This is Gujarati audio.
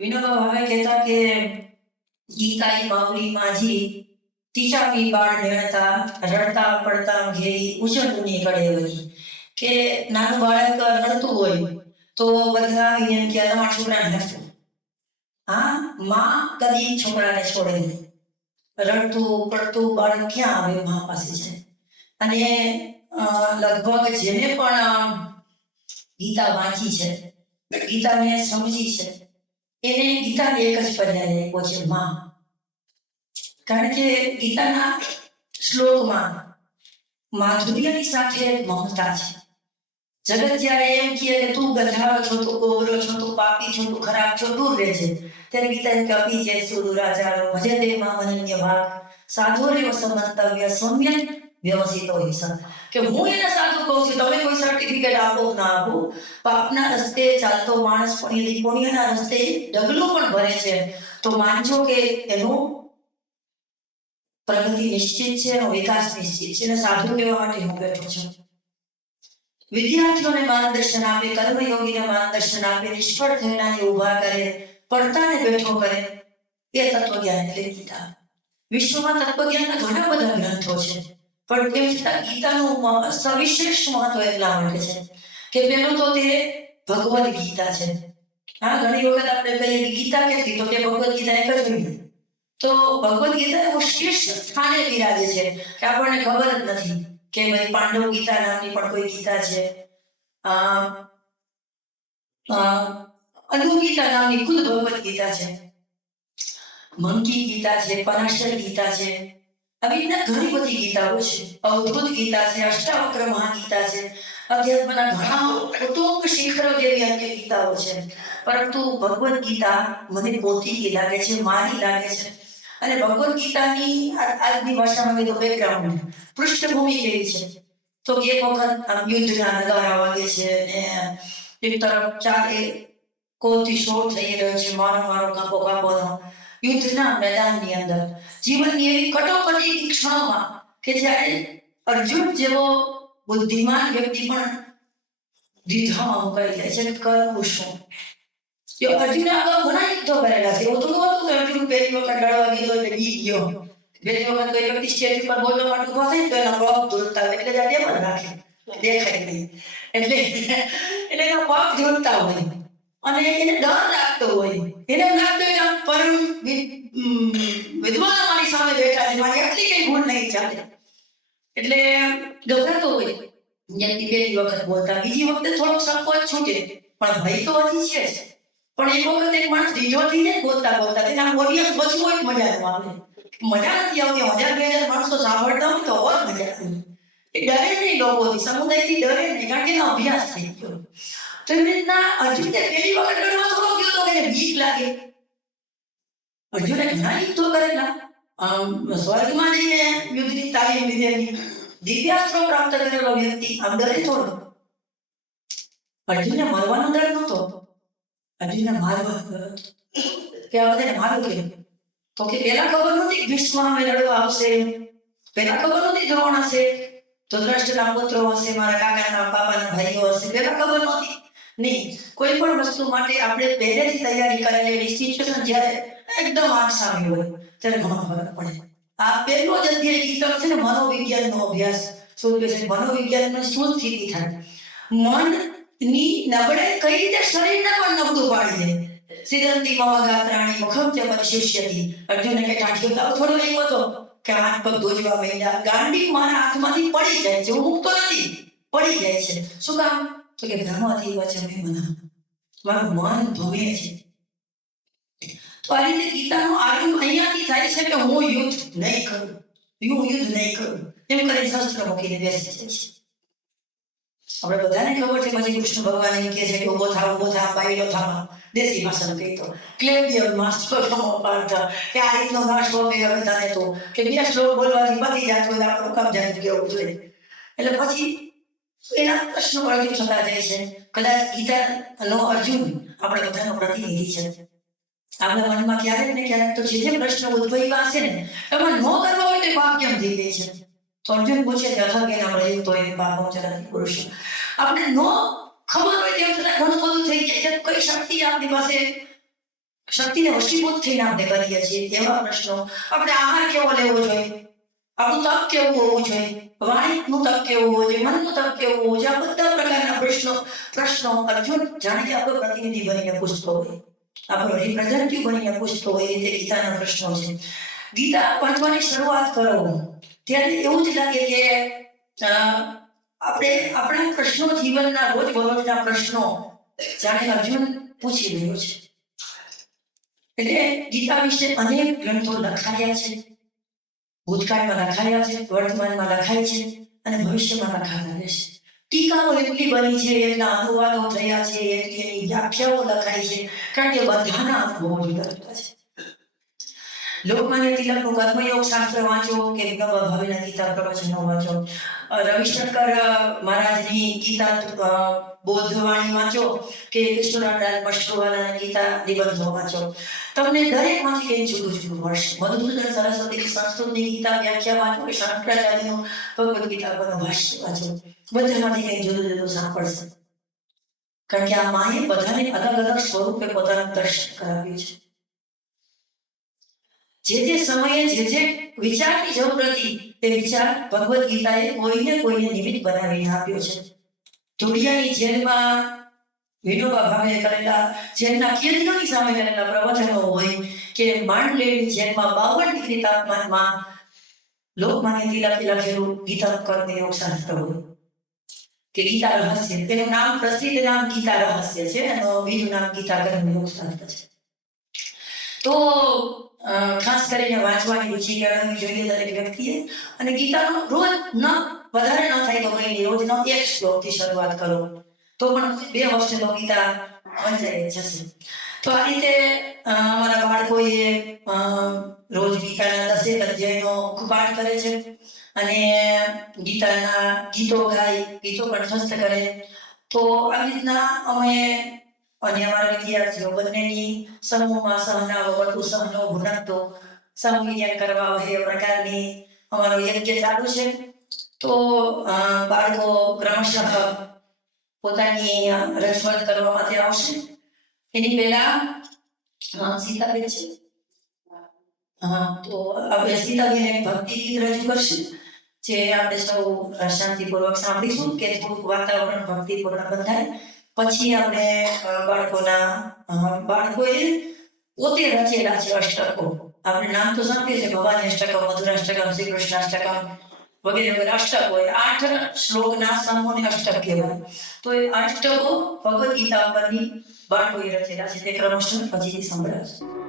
વિનોબા હવે કહેતા કે ગીતાઈ માવલી માજી તીચાવી બાળ નેણતા રડતા, પડતા ઘેરી ઉછળતુની કડે વળી. કે નાનું બાળક રડતું હોય તો બધા એમ કે, તમારા છોકરાને રડતો. હા, માં કદી છોકરાને છોડે નહીં. રડતું, પડતું બાળક ક્યાં આવે, મા પાસે છે. અને લગભગ જેને પણ ગીતા વાંચી છે, ગીતાને સમજી છે એને ગીતાને એક જ પર્યાય આપ્યો છે, માં. કારણ કે ગીતાના શ્લોકમાં માધુર્યની સાથે મમતા છે. જગત જ્યારે એમ કહે કે તું ગધાડો છો, તું ગોબરો છો, તું પાપી છો, તું ખરાબ છો, દૂર રહેજે. ત્યારે ગીતા કવિ જે સુરુ રાજા સુદુરાચારો ભજે તે માં અનન્ય ભાગ સાધુ રેવ સમંતવ્ય, સૌમ્ય વ્યવસ્થિતો હિસન કે હું એને સાધુ કહું છું તમે કોઈ સર્ટિફિકેટ આપો ના આપો પાપના રસ્તે ચાલતો માણસ પણ યદી પુણ્યના રસ્તે ડગલું પણ ભરે છે તો માનજો કે એનું પ્રગતિ નિશ્ચિત છે એનો વિકાસ નિશ્ચિત છે અને સાધુ કહેવા માટે હું બેઠો છું વિદ્યાર્થીઓને માર્ગદર્શન આપે કર્મયોગીને માર્ગદર્શન આપે નિષ્ફળ થયેલાને ઊભા કરે પડતાને બેઠો કરે એ તત્વજ્ઞાન એટલે ગીતા। વિશ્વમાં તત્વજ્ઞાનના ઘણા બધા ગ્રંથો છે। પણ તેમ છતાં ગીતાનું સવિશેષ મહત્વ એટલા માટે છે કે પેલું તો તે ભગવદ ગીતા છે. હા, ઘણી વખત આપણે કહીએ ગીતા કેટલી? તો કે ભગવદ ગીતા એક જ તો ભગવદ ગીતા એવું શીર્ષ સ્થાને બિરાજે છે કે આપણને ખબર જ નથી કે ભાઈ પાંડવ ગીતા નામની પણ કોઈ ગીતા છે. અનુગીતા નામની ખુદ ભગવદ ગીતા છે. મંકી ગીતા છે, પરાશર ગીતા છે. આવી રીતના ઘણી બધી ગીતાઓ છે અવધૂત ગીતા છે અષ્ટાવક્ર મહાગીતા છે અધ્યાત્મના ઘણા કુટુંબ શિખરો જેવી અન્ય ગીતાઓ છે પરંતુ ભગવદ્ ગીતા મને પોતી લાગે છે મારી લાગે છે અને ભગવદ ગીતાની આજની ભાષામાં કીધું બેકગ્રાઉન્ડ પૃષ્ઠભૂમિ કેવી છે તો એક વખત આમ યુદ્ધના નગારા વાગે છે ને એક તરફ ચારે કોથી શોર થઈ રહ્યો છે મારો મારો કાપો કાપોનો યુદ્ધના મેદાનની અંદર. જીવનની એવી કટોકટીની ક્ષણોમાં કે જ્યારે અર્જુન જેવો બુદ્ધિમાન વ્યક્તિ પણ દ્વિધામાં મુકાઈ જાય છે કરવું શું જો અર્જુન અગાઉ ઘણા યુદ્ધો કરેલા છે. એવું તો નહોતું અર્જુન પહેલી વખત લડવા ગયો એટલે બી ગયો. પહેલી વખત કોઈ વ્યક્તિ સ્ટેજ ઉપર બોલવા માટે ઊભા થાય તો એના પગ ધોતા હોય. એટલે ત્યાં પણ રાખે. દેખાય નહીં. એટલે એટલે એના પગ ધૂળતા હોય. અને એને ડર લાગતો હોય. એને લાગતો હોય પરમ વિદ્વાન અમારી સામે બેઠા છે, મારી એટલી કઈ ભૂલ નહીં ચાલે. એટલે ગભરાતો હોય. વ્યક્તિ પહેલી વખત બોલતા, બીજી વખતે થોડોક સંકોચ છૂટે. પણ ભય તો હજી છે પણ એક વખત એક માણસ ત્રીજો થઈને બોલતા બોલતા, તેના ઓડિયન્સ બચવું હોય મજા ન આવે. મજા નથી આવતી હજાર બે હજાર માણસો સાંભળતા હોય તો ઓર મજા આવે. એ ડરે નહીં લોકોથી, સમુદાયથી ડરે નહીં, કારણ કે એનો અભ્યાસ થઈ ગયો. તો એવી રીતના અર્જુનને પહેલી વખત લડવા થોડો ગયો તો કે બીક લાગે અર્જુને ઘણા યુદ્ધો કરેલા સ્વર્ગમાં જઈને યુદ્ધની તાલીમ લીધેલી દિવ્યાસ્ત્રો પ્રાપ્ત કરેલો વ્યક્તિ આમ ડરે થોડો અર્જુનને મરવાનો ડર નહોતો અર્જુનને મારવા. કે આ બધાને મારું કેમ તો કે પેલા ખબર નહોતી કે ભીષ્મ અમે લડવા આવશે પેલા ખબર નહોતી દ્રોણ હશે ધૃતરાષ્ટ્રના પુત્રો હશે મારા કાકાના પાપાના ભાઈઓ હશે પેલા ખબર નહોતી નહીં. કોઈ પણ વસ્તુ માટે આપણે પહેલેથી તૈયારી કરેલી સિચ્યુએશન જ્યારે એકદમ આંખ સામે હોય, ત્યારે ઘણો ફરક પડે. આ પહેલો જ અધ્યાય ગીતાનો છે ને, મનોવિજ્ઞાનનો અભ્યાસ. શું કહે છે? મનોવિજ્ઞાનમાં શું સ્થિતિ થાય? મનની નબળે કઈ રીતે શરીરને પણ નબળું પાડી દે? સિદ્ધંતી મવા પ્રાણી મુખમ તે પરિશિષ્યતી અર્જુને કે ટાંટી તાવ થોડો એવો હતો કે હાથ પગ ધોજવા માંડ્યા. ગાંડી મારા હાથમાંથી પડી જાય છે, હું મૂકતો નથી. પડી જાય છે. શું કામ? તો કે આરંભ અહીંયાથી થાય છે કે આપણે બધાને ખબર છે કૃષ્ણ ભગવાન એમ છે કે ઊભો થા ઊભો થા પાયલો થા દેશી ભાષામાં કહી તો ક્લેબિયર માસ્ટર કમો પાર્થ કે આ રીતનો નાશ હવે તને તો કે બે શ્લોક બોલવાથી આપણું કામ જાત કેવું જોઈએ એટલે પછી એના પ્રશ્નો રજૂ થતા જાય છે, કદાચ ગીતાનો અર્જુન આપણે બધાનો પ્રતિનિધિ છે. આપણા મનમાં ક્યારેક ને ક્યારેક તો જે જે પ્રશ્ન ઉદ્ભવ્યા પાસે ને, એમાં ન કરવા હોય તો પાપ કેમ થઈ જાય છે? તો અર્જુન પૂછે છે અથર્વ એના પ્રયુક્ત તો એ પાપ ચલાતી પુરુષ. આપણે ન ખબર હોય તેમ છતાં ઘણું બધું થઈ જાય છે. કઈ શક્તિ આપણી પાસે, શક્તિને વશીભૂત થઈને આપણે કરીએ છીએ એવા પ્રશ્નો. આપણે આહાર કેવો લેવો જોઈએ? આપણું તપ કેવું હોવું જોઈએ? વાણીનું તપ કેવું હોવું જોઈએ? મનનું તપ કેવું હોવું જોઈએ? આ બધા પ્રકારના પ્રશ્નો પ્રશ્નો અર્જુન જાણે કે આપણો પ્રતિનિધિ બનીને પૂછતો હોય. આપણો રિપ્રેઝેન્ટેટિવ બનીને પૂછતો હોય એ ગીતાના પ્રશ્નો છે. ગીતા વાંચવાની શરૂઆત કરો. ત્યારે એવું જ લાગે કે આપણે આપણા પ્રશ્નો જીવનના રોજ બરોજના પ્રશ્નો જાણે અર્જુન પૂછી રહ્યો છે. એટલે ગીતા વિશે અનેક ગ્રંથો લખાયા છે. ભૂતકાળમાં લખાયા છે, વર્તમાનમાં લખાય છે અને ભવિષ્યમાં લખાતા રહેશે ટીકાઓ એટલી બની છે એના અનુવાદો થયા છે, એટલી એની વ્યાખ્યાઓ લખાઈ છે, કારણ કે બધાના અનુભવો જુદા જુદા છે લોકમાન્ય તિલકનું કર્મયોગ શાસ્ત્ર વાંચો, કે વિનોબા ભાવેના ગીતા પ્રવચનો વાંચો. રવિશંકર મહારાજની ગીતા બોધવાણી વાંચો, કે કૃષ્ણરાજ મશરૂવાલાના ગીતા, નિબંધો વાંચો. તમને દરેકમાંથી કંઈક જુદું જુદું મળશે. મધુસૂદન સરસ્વતી સંસ્કૃતની ગીતા વ્યાખ્યા વાંચો, કે શંકરાચાર્યનું ભગવદ્ ગીતા પરનું ભાષ્ય વાંચો. બધામાંથી કંઈક જુદું જુદું સાંભળશે. કારણ કે આ માએ બધાને અલગ અલગ સ્વરૂપે પોતાનું દર્શન કરાવ્યું છે. જે જે સમયે જે જે વિચારની જરૂર હતી, તે વિચાર ભગવદ્ ગીતાએ કોઈને કોઈને નિમિત્ત બનાવીને આપ્યો છે. ધુડિયાની જેલમાં વિનોબા ભાવે કરેલા જેલના કેદીઓની સામે કરેલા પ્રવચનો હોય કે માંડલેની જેલમાં બાવન ડિગ્રી તાપમાનમાં લોકમાન્ય તિલકે લખેલું ગીતા કર્મ અવસાન હોય. કે ગીતા રહસ્ય, તેનું નામ પ્રસિદ્ધ નામ ગીતા રહસ્ય છે અને બીજું નામ ગીતા કર્મ અવસાન છે. તો ખાસ કરીને વાંચવાની રુચિ કેળવવી જોઈએ દરેક વ્યક્તિએ અને ગીતાનો રોજ ન, વધારે ન થાય તો કઈ રોજ રોજનો એક શ્લોકથી શરૂઆત કરો. તો પણ બે વર્ષે તો ગીતા વંચાઈ જશે. તો આ રીતે અમારા બાળકોએ રોજ ગીતાના દસેક અધ્યાયનો પાઠ કરે છે અને ગીતાના ગીતો ગાય, ગીતો કંઠસ્થ કરે. તો આવી રીતના અમે અને અમારા વિદ્યાર્થીઓ બંનેની સમૂહમાં સહના વગરતું સહનો ભુનકતો સંવિજ્ઞાન કરવા એ પ્રકારની અમારો યજ્ઞ ચાલુ છે. તો બાળકો ક્રમશઃ પોતાની રજૂઆત કરવા માટે આવશે. એની પહેલા સીતાબેન છે. તો હવે સીતાબેન ભક્તિ રજૂ કરશે, જે આપણે સૌ શાંતિપૂર્વક સાંભળીશું કે થોડુંક વાતાવરણ ભક્તિપૂર્ણ બંધાય. પછી આપણે બાળકોના બાળકોએ પોતે રચેલા છે અષ્ટકો. આપણે નામ તો સાંભળ્યું છે ભવાની અષ્ટકમ મધુરાષ્ટકમ શ્રી કૃષ્ણાષ્ટકમ વગેરે વગેરે. અષ્ટક હોય આઠ શ્લોકના સમૂહને અષ્ટક કહેવાય. તો એ અષ્ટકો ભગવદ ગીતા પરની બાળકોએ રચેલા છે. તે ક્રમશઃ પછીથી સંભળાવશે